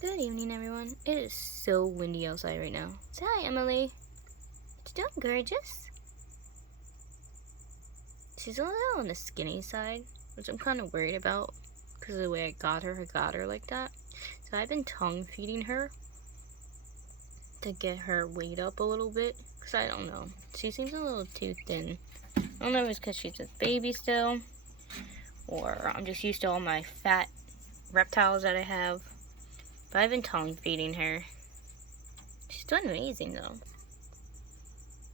Good evening, everyone. It is so windy outside right now. Say hi, Emily. What you doing, gorgeous? She's a little on the skinny side, which I'm kind of worried about because of the way I got her like that. So I've been tongue feeding her to get her weight up a little bit because I don't know. She seems a little too thin. I don't know if it's because she's a baby still or I'm just used to all my fat reptiles that I have. But I've been tongue feeding her. She's doing amazing though.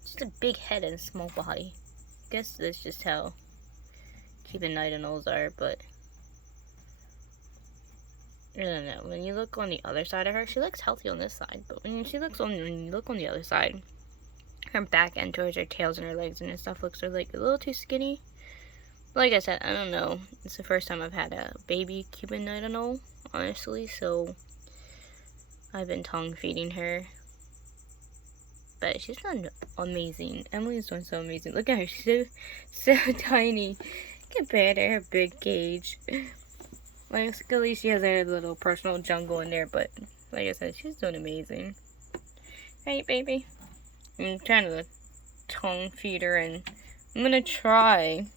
Just a big head and a small body. I guess that's just how Cuban-Nightingales are, but I don't know. When you look on the other side of her, she looks healthy on this side, but when you look on the other side, her back end towards her tails and her legs and her stuff looks like a little too skinny. But like I said, I don't know. It's the first time I've had a baby Cuban-Nightingale, honestly, so I've been tongue feeding her. But she's done amazing. Emily's doing so amazing. Look at her. She's so tiny compared to her big cage. Like, at least she has a little personal jungle in there. But, like I said, she's doing amazing. Right, baby? I'm trying to tongue feed her. And I'm going to try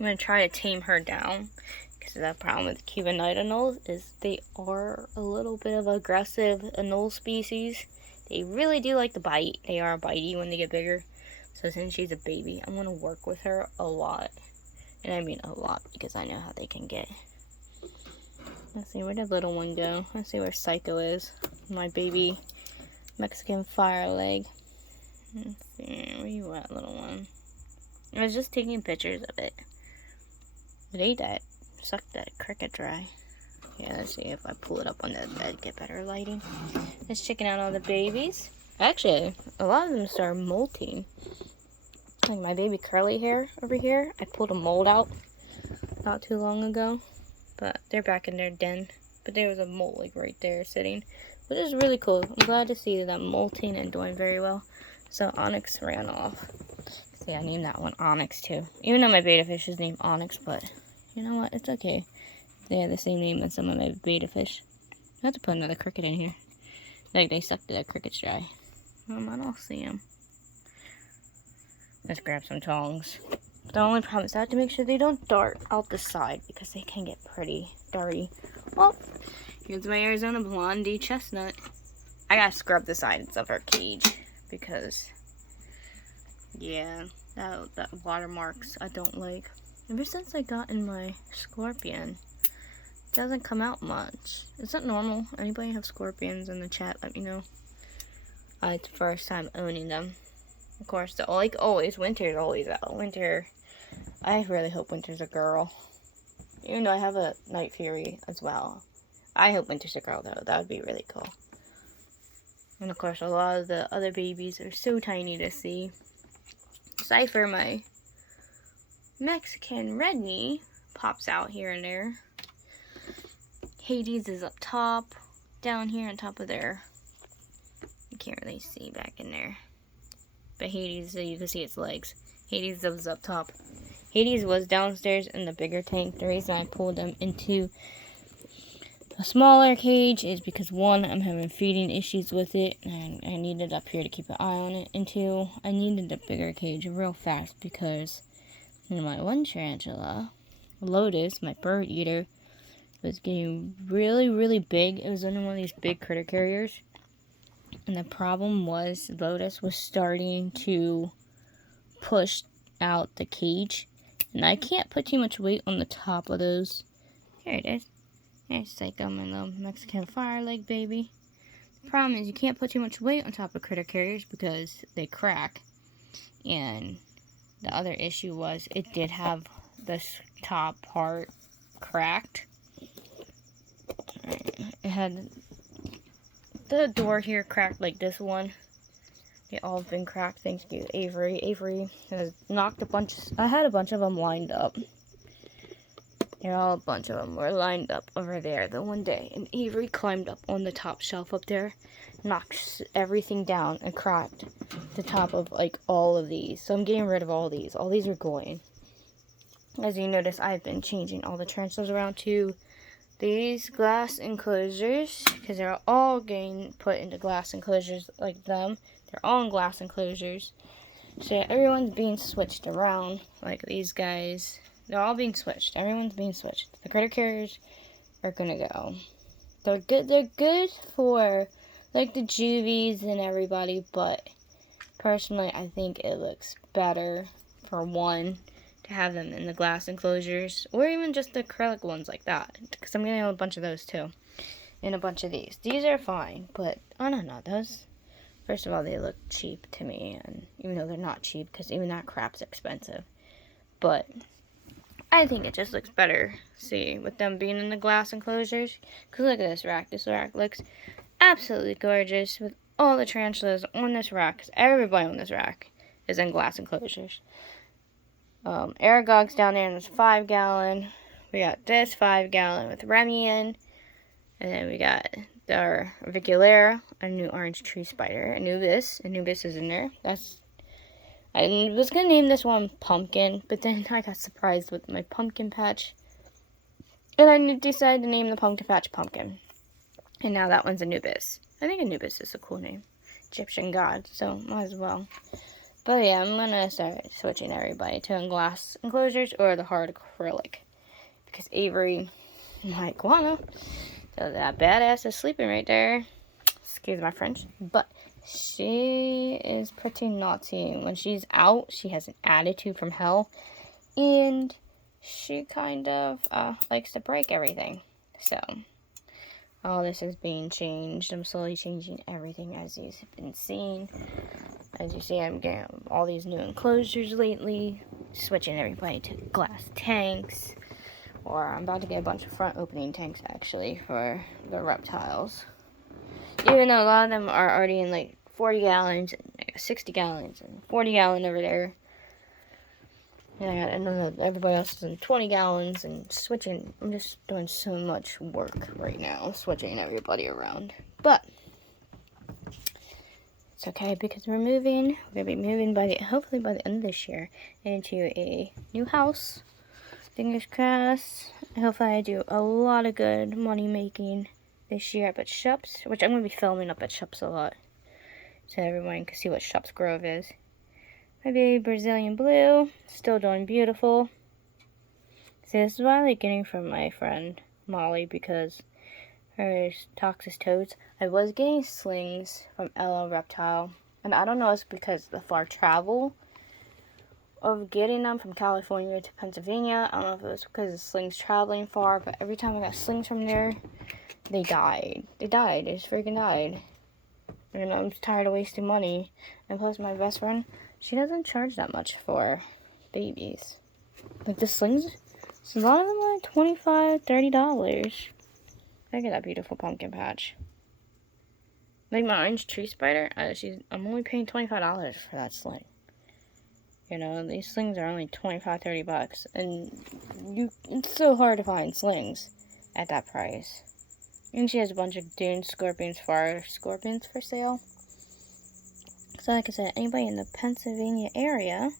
to tame her down. Because the problem with Cuban Nightingales is they are a little bit of aggressive anole species. They really do like to bite. They are bitey when they get bigger. So since she's a baby, I'm going to work with her a lot. And I mean a lot because I know how they can get. Let's see, where did little one go? Let's see where Psycho is. My baby Mexican fire leg. Let's see, where you at, little one? I was just taking pictures of it. It ate that, sucked that cricket dry. Yeah, let's see if I pull it up on the bed, get better lighting. Let's checking out all the babies. Actually, a lot of them start molting. Like my baby curly hair over here, I pulled a mold out not too long ago. But they're back in their den. But there was a molt like right there sitting. Which is really cool. I'm glad to see that molting and doing very well. So Onyx ran off. See, I named that one Onyx too. Even though my beta fish is named Onyx, but you know what? It's okay. They have the same name as some of my beta fish. I have to put another cricket in here. Like they sucked that cricket's dry. I don't see them. Let's grab some tongs. The only problem is I have to make sure they don't dart out the side because they can get pretty darty. Well, here's my Arizona Blondie chestnut. I gotta scrub the sides of her cage because, yeah, that watermarks I don't like. Ever since I got in my scorpion, it doesn't come out much. Is that normal? Anybody have scorpions in the chat? Let me know. It's the first time owning them. Of course, like always, winter's always out. Winter, I really hope winter's a girl. Even though I have a Night Fury as well. I hope winter's a girl, though. That would be really cool. And of course, a lot of the other babies are so tiny to see. Cypher, my Mexican red knee, pops out here and there. Hades is up top. Down here on top of there. You can't really see back in there. But Hades, so you can see its legs. Hades was up top. Hades was downstairs in the bigger tank. The reason I pulled them into a smaller cage is because one, I'm having feeding issues with it, and I needed up here to keep an eye on it. And two, I needed a bigger cage real fast because my one tarantula, Lotus, my bird eater, was getting really, really big. It was under one of these big critter carriers. And the problem was Lotus was starting to push out the cage. And I can't put too much weight on the top of those. Here it is. There's Psycho, my little Mexican fire leg baby. The problem is you can't put too much weight on top of critter carriers because they crack. And the other issue was it did have this top part cracked. It had the door here cracked like this one. They all have been cracked. Thank you, Avery. Avery has knocked a bunch. I had a bunch of them lined up. A bunch of them were lined up over there the one day. And Avery climbed up on the top shelf up there, knocked everything down, and cracked the top of like all of these. So I'm getting rid of all these. All these are going. As you notice, I've been changing all the tarantulas around to these glass enclosures, because they're all getting put into glass enclosures like them. They're all in glass enclosures. So everyone's being switched around, like these guys. They're all being switched. Everyone's being switched. The critter carriers are gonna go. They're good. They're good for like the juvies and everybody, but personally, I think it looks better for one to have them in the glass enclosures, or even just the acrylic ones like that. Because I'm getting a bunch of those too, and a bunch of these. These are fine, but I don't know those. First of all, they look cheap to me, and even though they're not cheap, because even that crap's expensive. But I think it just looks better, see, with them being in the glass enclosures. Because look at this rack. This rack looks absolutely gorgeous with all the tarantulas on this rack. Because everybody on this rack is in glass enclosures. Aragog's down there in this 5-gallon. We got this 5-gallon with Remy in. And then we got our Viculera, a new orange tree spider. Anubis. Anubis is in there. I was going to name this one Pumpkin, but then I got surprised with my pumpkin patch. And I decided to name the pumpkin patch Pumpkin. And now that one's Anubis. I think Anubis is a cool name. Egyptian god, so might as well. But yeah, I'm going to start switching everybody to glass enclosures or the hard acrylic. Because Avery, my iguana, so that badass is sleeping right there. Excuse my French. But she is pretty naughty. When she's out, she has an attitude from hell. And she kind of likes to break everything. So, all this is being changed. I'm slowly changing everything as you've been seeing. As you see, I'm getting all these new enclosures lately. Switching everybody to glass tanks. Or I'm about to get a bunch of front opening tanks, actually, for the reptiles. Even though a lot of them are already in, like, 40 gallons, and 60 gallons, and 40 gallon over there. And everybody else is in 20 gallons, and switching. I'm just doing so much work right now, switching everybody around. But it's okay, because we're moving. We're going to be moving hopefully by the end of this year into a new house. Fingers crossed. Hopefully I do a lot of good money making this year up at Shops, which I'm going to be filming up at Shops a lot, so everyone can see what Shops Grove is. My baby Brazilian Blue, still doing beautiful. See, this is what I like getting from my friend Molly, because her toxic toads. I was getting slings from Ella Reptile, and I don't know if it's because of the far travel of getting them from California to Pennsylvania. I don't know if it was because the slings traveling far, but every time I got slings from there, they died. They just freaking died. And I'm tired of wasting money. And plus, my best friend, she doesn't charge that much for babies. Like the slings, so a lot of them are like $25, $30. Look at that beautiful pumpkin patch. Like my orange tree spider, I'm only paying $25 for that sling. You know, these slings are only $25, $30, and it's so hard to find slings at that price. And she has a bunch of dune scorpions, fire scorpions for sale. So like I said, anybody in the Pennsylvania area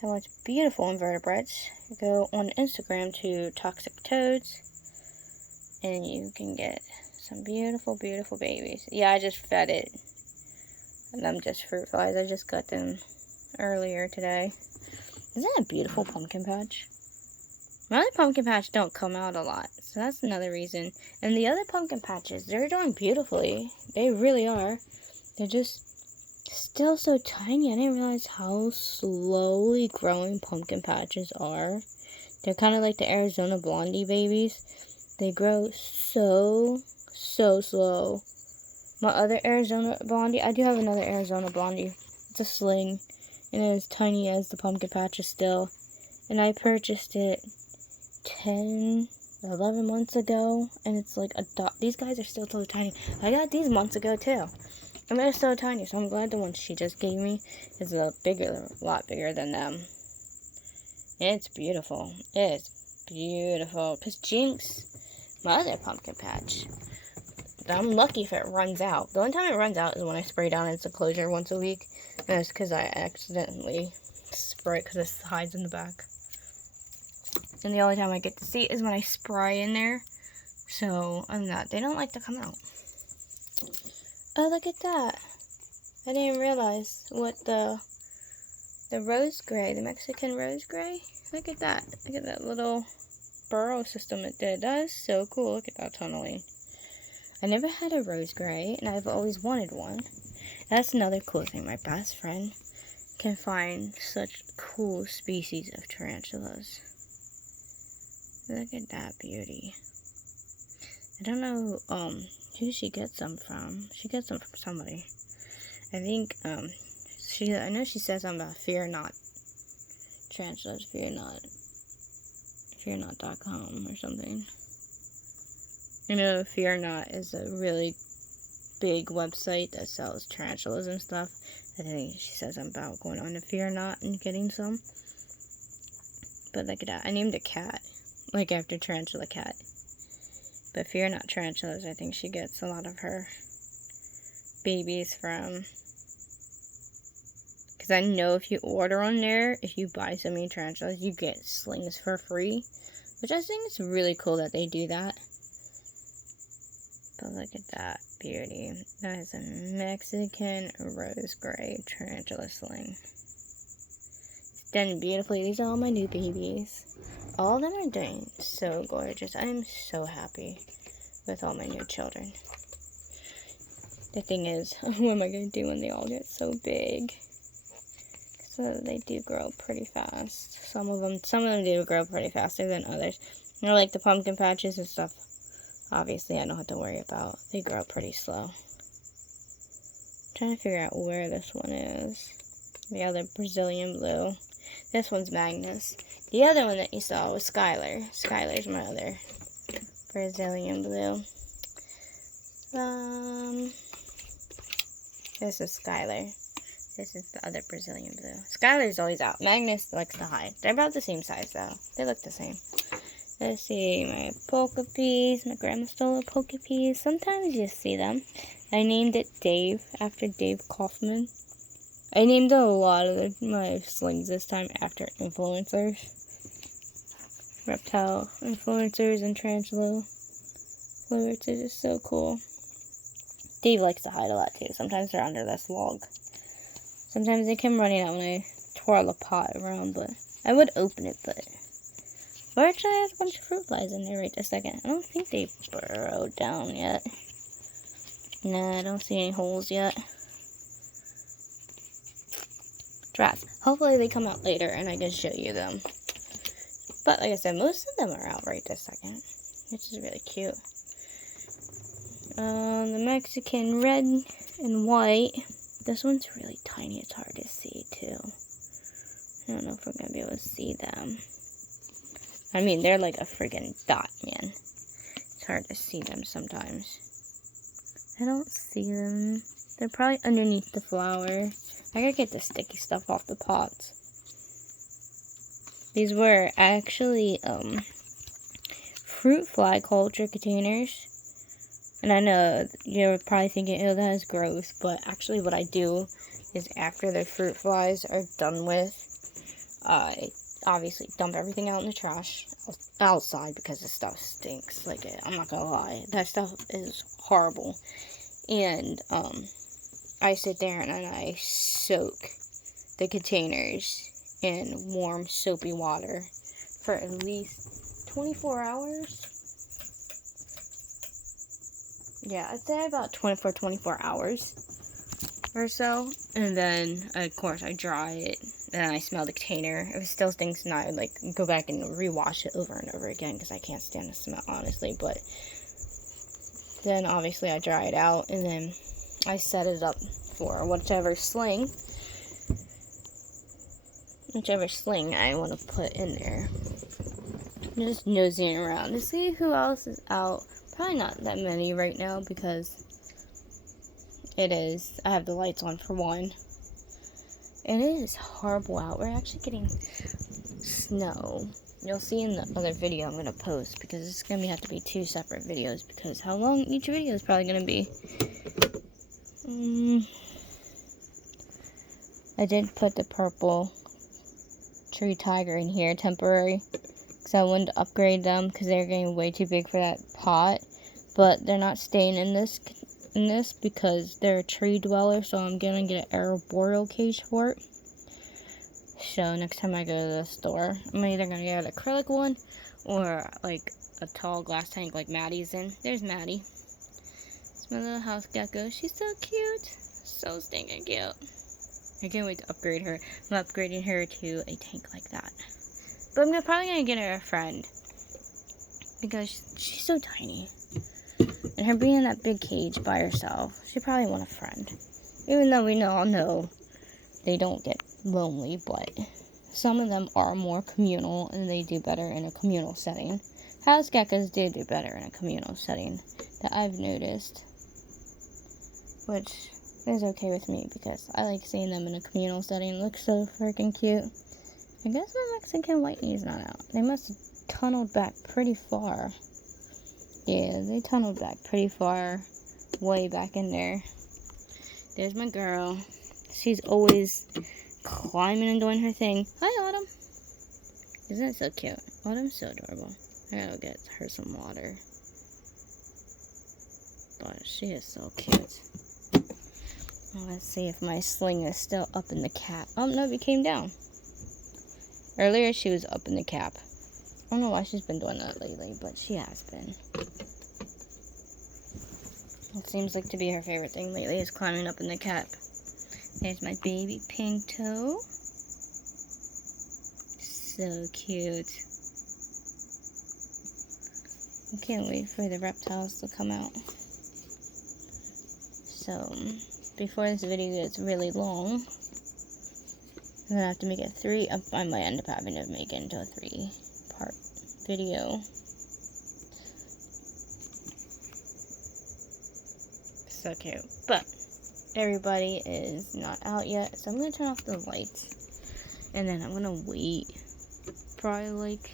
that wants beautiful invertebrates, go on Instagram to Toxic Toads, and you can get some beautiful, beautiful babies. Yeah, I just fed it. And I'm just fruit flies. I just got them earlier today. Isn't that a beautiful pumpkin patch? My other pumpkin patch don't come out a lot, so that's another reason. And the other pumpkin patches, they're doing beautifully. They really are. They're just still so tiny. I didn't realize how slowly growing pumpkin patches are. They're kind of like the Arizona Blondie babies. They grow so slow. My other Arizona Blondie, I do have another Arizona Blondie. It's a sling. And it's as tiny as the pumpkin patch is still. And I purchased it 10, 11 months ago. And it's like these guys are still so tiny. I got these months ago too. And they're so tiny. So I'm glad the one she just gave me is a lot bigger than them. And it's beautiful. It's beautiful. Because Jinx, my other pumpkin patch, I'm lucky if it runs out. The only time it runs out is when I spray down its enclosure once a week. And it's because I accidentally spray it because it hides in the back. And the only time I get to see it is when I spray in there So, other than that, they don't like to come out. Oh, look at that. I didn't realize what the rose gray, the Mexican rose gray. Look at that. Look at that little burrow system it did. That is so cool. Look at that tunneling. I never had a rose gray, and I've always wanted one. That's another cool thing. My best friend can find such cool species of tarantulas. Look at that beauty. I don't know who she gets them from. She gets them from somebody. I think I know she says something about fear not tarantulas, fearnot.com or something. I know Fear Not is a really big website that sells tarantulas and stuff. I think she says something about going on to Fear Not and getting some. But look at that. I named a cat, like after Tarantula Cat. But Fear Not tarantulas, I think she gets a lot of her babies from. Because I know if you order on there, if you buy so many tarantulas, you get slings for free. Which I think is really cool that they do that. But look at that beauty. That is a Mexican rose gray tarantula sling. It's done beautifully. These are all my new babies. All of them are doing so gorgeous. I am so happy with all my new children. The thing is, what am I going to do when they all get so big? So they do grow pretty fast. Some of them do grow pretty faster than others. You know, like the pumpkin patches and stuff. Obviously, I don't have to worry about. They grow pretty slow. I'm trying to figure out where this one is. The other Brazilian blue. This one's Magnus. The other one that you saw was Skylar. Skylar's my other Brazilian blue. This is Skylar. This is the other Brazilian blue. Skylar's always out. Magnus likes to hide. They're about the same size, though. They look the same. Let's see, my polka peas. My grandma stole a polka peas. Sometimes you see them. I named it Dave, after Dave Kaufman. I named a lot of my slings this time after influencers. Reptile influencers and tarantula influencers is so cool. Dave likes to hide a lot too. Sometimes they're under this log. Sometimes they come running out when I twirl the pot around, but I would open it, but... Fortunately, I have a bunch of fruit flies in there right this second. I don't think they burrowed down yet. Nah, I don't see any holes yet. Drafts. Hopefully they come out later and I can show you them. But like I said, most of them are out right this second, which is really cute. The Mexican red and white. This one's really tiny. It's hard to see too. I don't know if we're going to be able to see them. I mean, they're like a friggin' dot, man. It's hard to see them sometimes. I don't see them. They're probably underneath the flower. I gotta get the sticky stuff off the pots. These were actually, fruit fly culture containers. And I know you're probably thinking, oh, that is gross. But actually what I do is after the fruit flies are done with, I obviously dump everything out in the trash outside because the stuff stinks. Like, I'm not gonna lie, that stuff is horrible. And I sit there and I soak the containers in warm soapy water for at least 24 hours. Yeah, I'd say about 24 hours or so. And then of course I dry it. Then I smell the container. If it still stinks, and I would like go back and rewash it over and over again because I can't stand the smell, honestly. But then obviously I dry it out and then I set it up for whichever sling I want to put in there. I'm just nosing around to see who else is out. Probably not that many right now because I have the lights on for one. And it is horrible out. We're actually getting snow. You'll see in the other video I'm going to post because it's going to have to be two separate videos because how long each video is probably going to be. I did put the purple tree tiger in here, temporary. because I wanted to upgrade them because they're getting way too big for that pot. But they're not staying in this because they're a tree dweller, so I'm gonna get an arboreal cage for it. So next time I go to the store, I'm either gonna get an acrylic one or like a tall glass tank like Maddie's in. There's Maddie. It's my little house gecko. She's so cute. So stinking cute. I can't wait to upgrade her. I'm upgrading her to a tank like that. But I'm probably gonna get her a friend because she's so tiny. And her being in that big cage by herself, she probably want a friend. Even though we all know they don't get lonely, but some of them are more communal and they do better in a communal setting. House geckos do better in a communal setting that I've noticed, which is okay with me because I like seeing them in a communal setting. It looks so freaking cute. I guess my Mexican whitey's not out. They must have tunneled back pretty far. Yeah, they tunneled back pretty far, way back in there. There's my girl. She's always climbing and doing her thing. Hi, Autumn. Isn't it so cute? Autumn's so adorable. I gotta get her some water. But she is so cute. Let's see if my sling is still up in the cap. Oh, no, it came down. Earlier, she was up in the cap. I don't know why she's been doing that lately, but she has been. It seems like to be her favorite thing lately is climbing up in the cap. There's my baby pink toe. So cute. I can't wait for the reptiles to come out. So, before this video gets really long, I'm gonna have to make it I might end up having to make it into a 3-part video. So cute. But everybody is not out yet, so I'm gonna turn off the lights and then I'm gonna wait probably like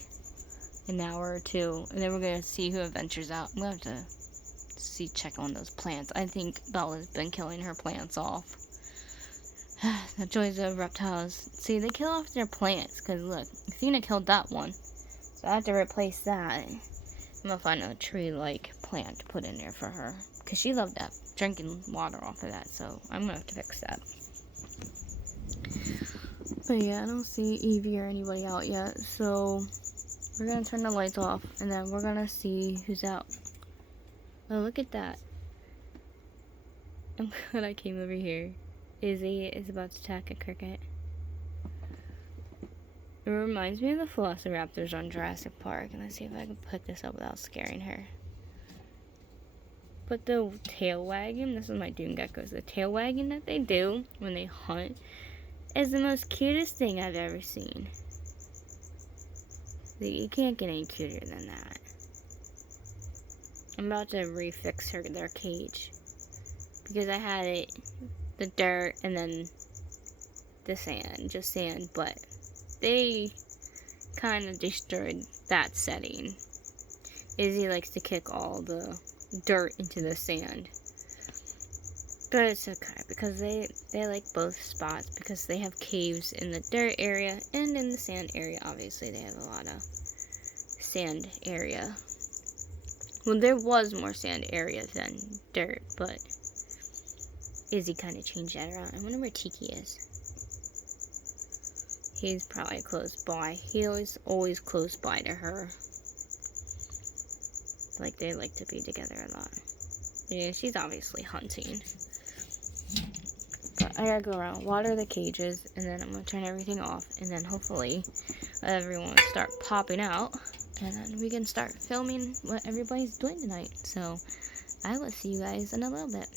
an hour or two, and then we're gonna see who ventures out. I'm gonna have to check on those plants. I think Bella's been killing her plants off. The joys of reptiles. See, they kill off their plants because look, Athena killed that one, so I have to replace that. I'm gonna find a tree-like plant to put in there for her because she loved that, drinking water off of that, so I'm gonna have to fix that. But yeah, I don't see Evie or anybody out yet, so we're gonna turn the lights off and then we're gonna see who's out. Oh, look at that. I'm glad I came over here. Izzy is about to attack a cricket. It reminds me of the velociraptors on Jurassic Park, and let's see if I can pick this up without scaring her. But the tail wagging, this is my dune geckos, the tail wagging that they do when they hunt is the most cutest thing I've ever seen. You can't get any cuter than that. I'm about to refix their cage because I had it, the dirt and then the sand, just sand, but they kind of destroyed that setting. Izzy likes to kick all the dirt into the sand, but it's okay because they like both spots because they have caves in the dirt area and in the sand area. Obviously they have a lot of sand area. Well, there was more sand area than dirt, but Izzy kind of changed that around. I wonder where Tiki is. He's probably close by. He always close by to her. Like, they like to be together a lot. Yeah, she's obviously hunting. But I gotta go around, water the cages, and then I'm gonna turn everything off, and then hopefully everyone will start popping out, and then we can start filming what everybody's doing tonight. So I will see you guys in a little bit.